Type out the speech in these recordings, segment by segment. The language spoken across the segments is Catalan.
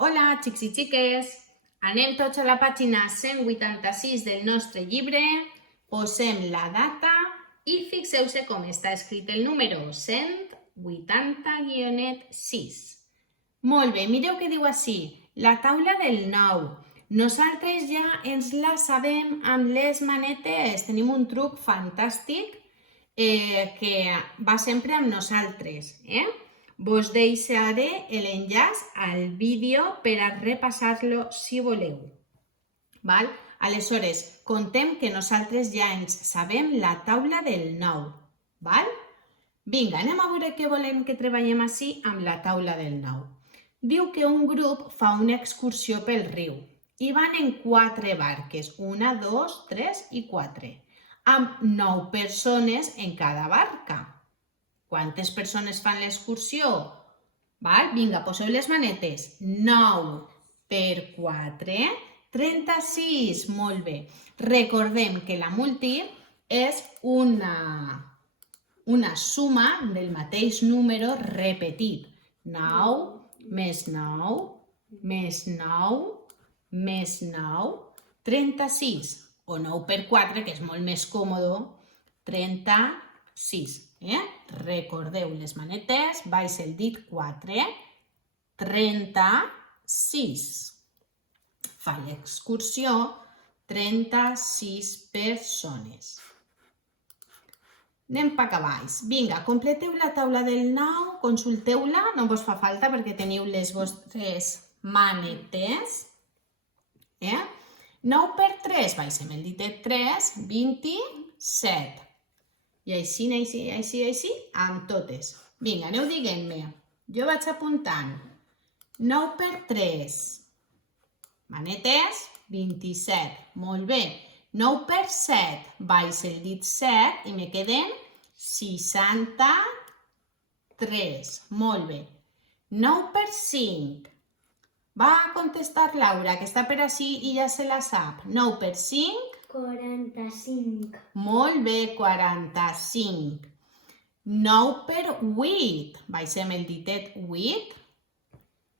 Hola, xics i xiques! Anem tots a la pàgina 186 del nostre llibre, posem la data i fixeu-se com està escrit el número 180-6. Molt bé, mireu què diu així, la taula del 9. Nosaltres ja ens la sabem amb les manetes, tenim un truc fantàstic que va sempre amb nosaltres. Vos deixaré l'enllaç al vídeo per a repassar-lo si voleu. Val? Aleshores, contem que nosaltres ja ens sabem la taula del 9. Val? Vinga, anem a veure què volem que treballem així amb la taula del 9. Diu que un grup fa una excursió pel riu i van en 4 barques, 1, 2, 3 i 4, amb 9 persones en cada barca. Quantes persones fan l'excursió? Vinga, poseu les manetes. 9 per 4, 36. Molt bé. Recordem que la multi és una suma del mateix número repetit. 9 més 9 més 9 més 9, 36. O 9 per 4, que és molt més còmode, 36. Recordeu les manetes, baix el dit 4, 36. Fa l'excursió 36 persones. Anem cap a baix. Vinga, completeu la taula del 9, consulteu-la, no vos fa falta perquè teniu les vostres manetes. 9 per 3, baixem el ditet 3, 27. I així, amb totes. Vinga, aneu dient-me. Jo vaig apuntant. 9 per 3. Manetes, 27. Molt bé. 9 per 7. Baix el dit 7 i me queden 63. Molt bé. 9 per 5. Va a contestar Laura, que està per així i ja se la sap. 9 per 5. 45. Molt bé, 45. 9 per 8. Baixem el ditet 8.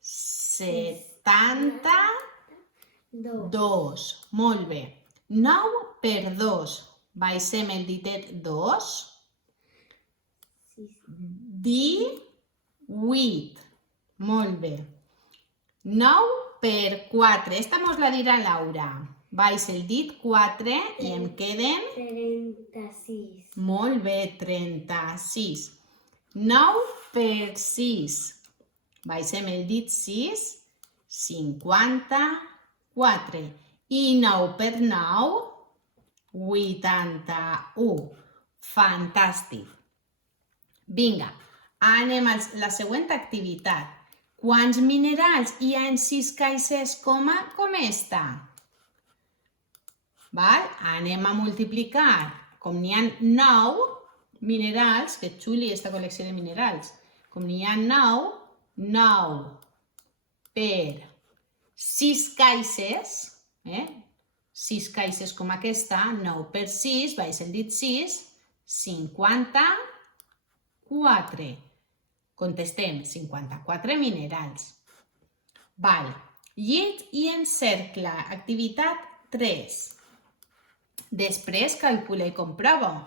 72. Molt bé. 9 per 2. Baixem el ditet 2. 18. Molt bé. 9 per 4. Esta mos la dirà Laura. Baix el dit 4 i em queden 36. Molt bé, 36. 9 per 6. Baixem el dit 6, 54. I 9 per 9, 81. Fantàstic. Vinga, anem a la següent activitat. Quants minerals hi ha en 6 caixes com esta? Anem a multiplicar. Com n'hi ha 9 minerals, que xuli esta col·lecció de minerals. Com n'hi ha 9, 9 per 6 caixes, 6 caixes com aquesta, 9 per 6, baix el dit 6, 54. Contestem, 54 minerals. Llit i encercla, activitat 3. Després calcula i comprova.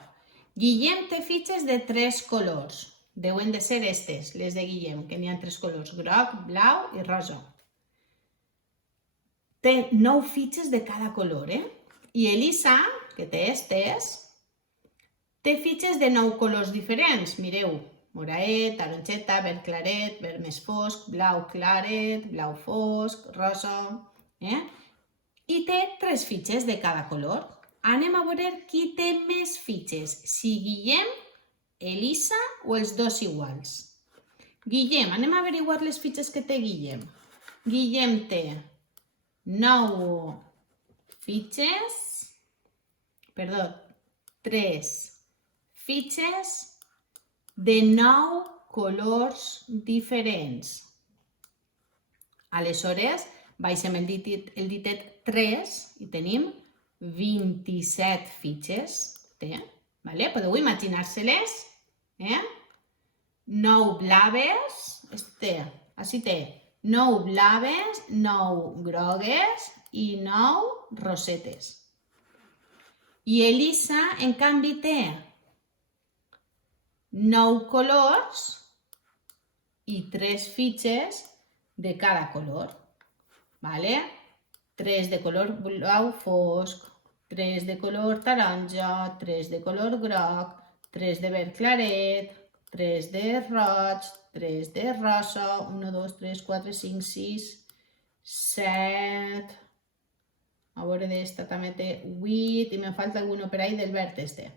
Guillem té fitxes de 3 colors. Deuen de ser aquestes, les de Guillem, que n'hi ha 3 colors, groc, blau i rosa. Té 9 fitxes de cada color, I Elisa, que té aquestes, té fitxes de 9 colors diferents. Mireu, moraet, taronxeta, verd claret, verd més fosc, blau claret, blau fosc, rosa, I té 3 fitxes de cada color. Anem a veure qui té més fitxes, si Guillem, Elisa o els dos iguals. Guillem, anem a averiguar les fitxes que té Guillem. Guillem té 9 fitxes, 3 fitxes de 9 colors diferents. Aleshores, baixem el ditet 3 i tenim 27 fitxes. Podeu imaginar-se-les? 9 blaves, així té 9 blaves, 9 grogues i 9 rosetes. I Elisa, en canvi, té 9 colors i 3 fitxes de cada color. ¿Vale? 3 de color blau fosc, 3 de color taronja, 3 de color groc, 3 de verd claret, 3 de roig, 3 de rosa, 1, 2, 3, 4, 5, 6, 7... A veure, d'esta també té 8 i me'n falta algun per ahí del verd este.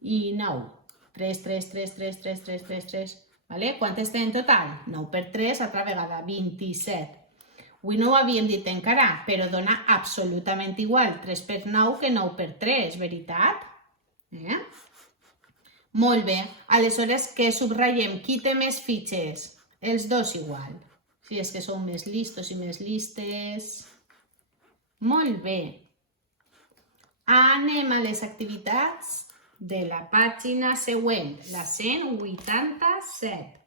I 9. 3, 3, 3, 3, 3, 3, 3, 3. ¿Vale? Quantes té en total? 9 per 3, altra vegada, 27. Avui no ho havíem dit encara, però dona absolutament igual 3 per 9 que 9 per 3, veritat? Molt bé. Aleshores, què subratllem? Qui té més fitxes? Els dos igual. Si és que són més listos i més listes. Molt bé. Anem a les activitats de la pàgina següent, la 187.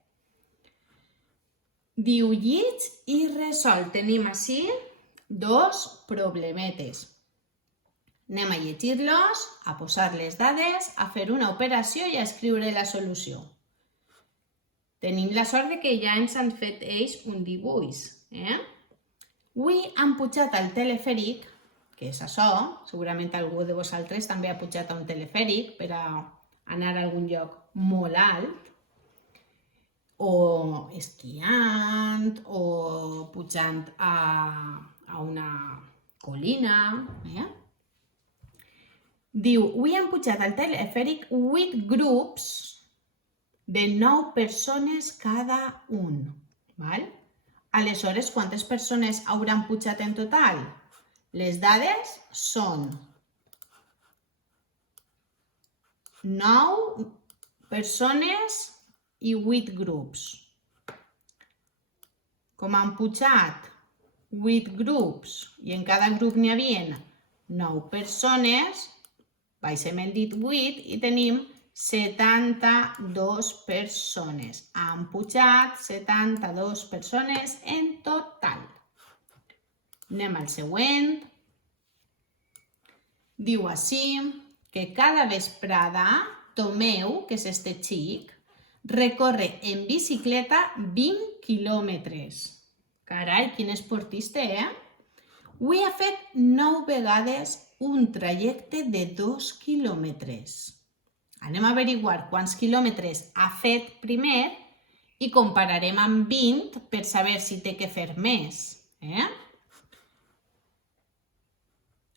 Diu llits i resol. Tenim així 2 problemetes. Anem a llegir-los, a posar les dades, a fer una operació i a escriure la solució. Tenim la sort de que ja ens han fet ells un dibuix. Avui han pujat al telefèric, que és això, segurament algú de vosaltres també ha pujat a un telefèric per a anar a algun lloc molt alt, o esquiant, o pujant a una colina. Diu, avui han pujat al telefèric 8 grups de 9 persones cada un. Val? Aleshores, quantes persones hauran pujat en total? Les dades són 9 persones i 8 grups. Com han pujat 8 grups i en cada grup n'hi havia 9 persones, baixem el dit 8 i tenim 72 persones. Han pujat 72 persones en total. Anem al següent. Diu així que cada vesprada Tomeu, que és este xic, recorre en bicicleta 20 quilòmetres. Carai, quin esportista, Avui ha fet 9 vegades un trajecte de 2 quilòmetres. Anem a averiguar quants quilòmetres ha fet primer i compararem amb 20 per saber si té que fer més.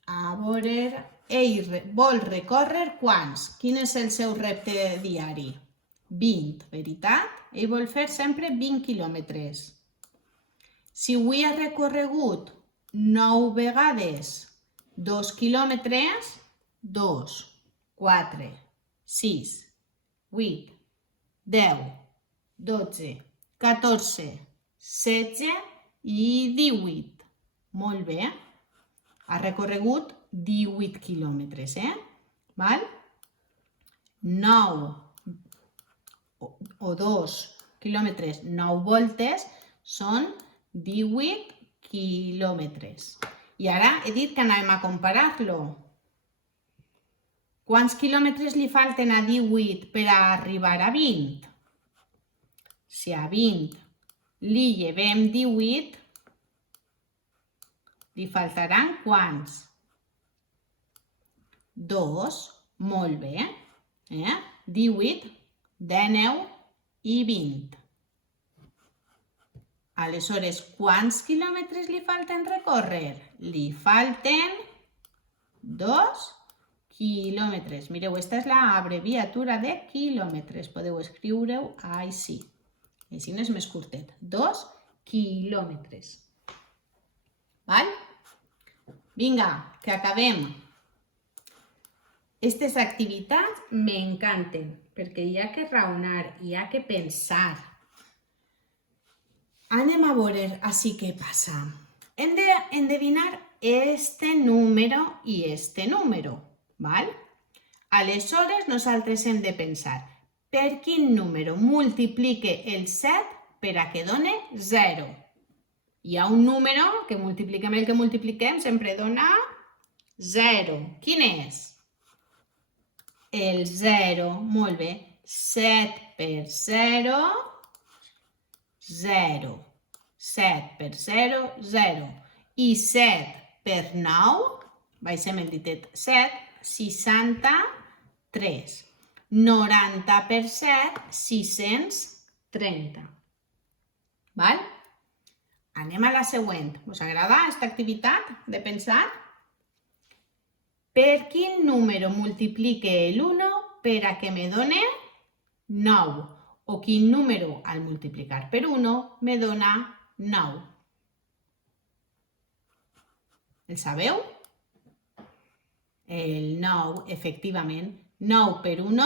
A veure, ell vol recórrer quants? Quin és el seu repte diari? 20, veritat? Ell vol fer sempre 20 quilòmetres. Si avui ha recorregut 9 vegades 2 quilòmetres, 2, 4, 6, 8, 10, 12, 14, 16 i 18. Molt bé. Ha recorregut 18 quilòmetres, Val? 9 o 2 quilòmetres, 9 voltes, són 18 quilòmetres. I ara he dit que anàvem a comparar-lo. Quants quilòmetres li falten a 18 per a arribar a 20? Si a 20 li llevem 18, li faltaran quants? 2. Molt bé. 18, 19 i 20. Aleshores, quants quilòmetres li falten recórrer? Li falten 2 quilòmetres. Mireu, aquesta és l'abreviatura de quilòmetres. Podeu escriure-ho així. Així és més curtet. 2 quilòmetres. Val? Vinga, que acabem. Aquestes activitats m'encanten perquè hi ha que raonar, hi ha que pensar. Anem a veure així què passa. Hem d'endevinar este número i este número, val? Aleshores, nosaltres hem de pensar per quin número multiplique el 7 per a que done 0. Hi ha un número que multipliquem el que multipliquem sempre dona 0. Quin és? El 0. Molt bé. 7 per 0, 0. 7 per 0, 0. I 7 per 9, baixem el ditet 7, 63. 90 per 7, 630. Val? Anem a la següent. Us agrada aquesta activitat de pensar? Per quin número multiplique l'1 per a que me done 9? O quin número al multiplicar per 1 me dona 9? El sabeu? El 9, efectivament. 9 per 1,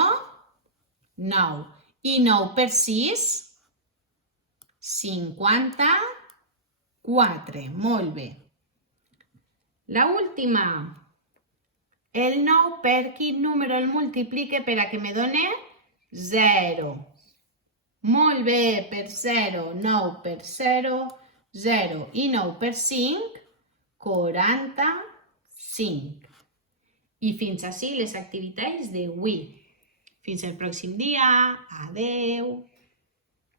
9. I 9 per 6, 54. Molt bé. La última. El 9 per quin número el multiplique per a que me done 0? Molt bé, per 0. 9 per 0, 0. I 9 per 5, 45. I fins ací les activitats d'avui. Fins el pròxim dia. Adeu.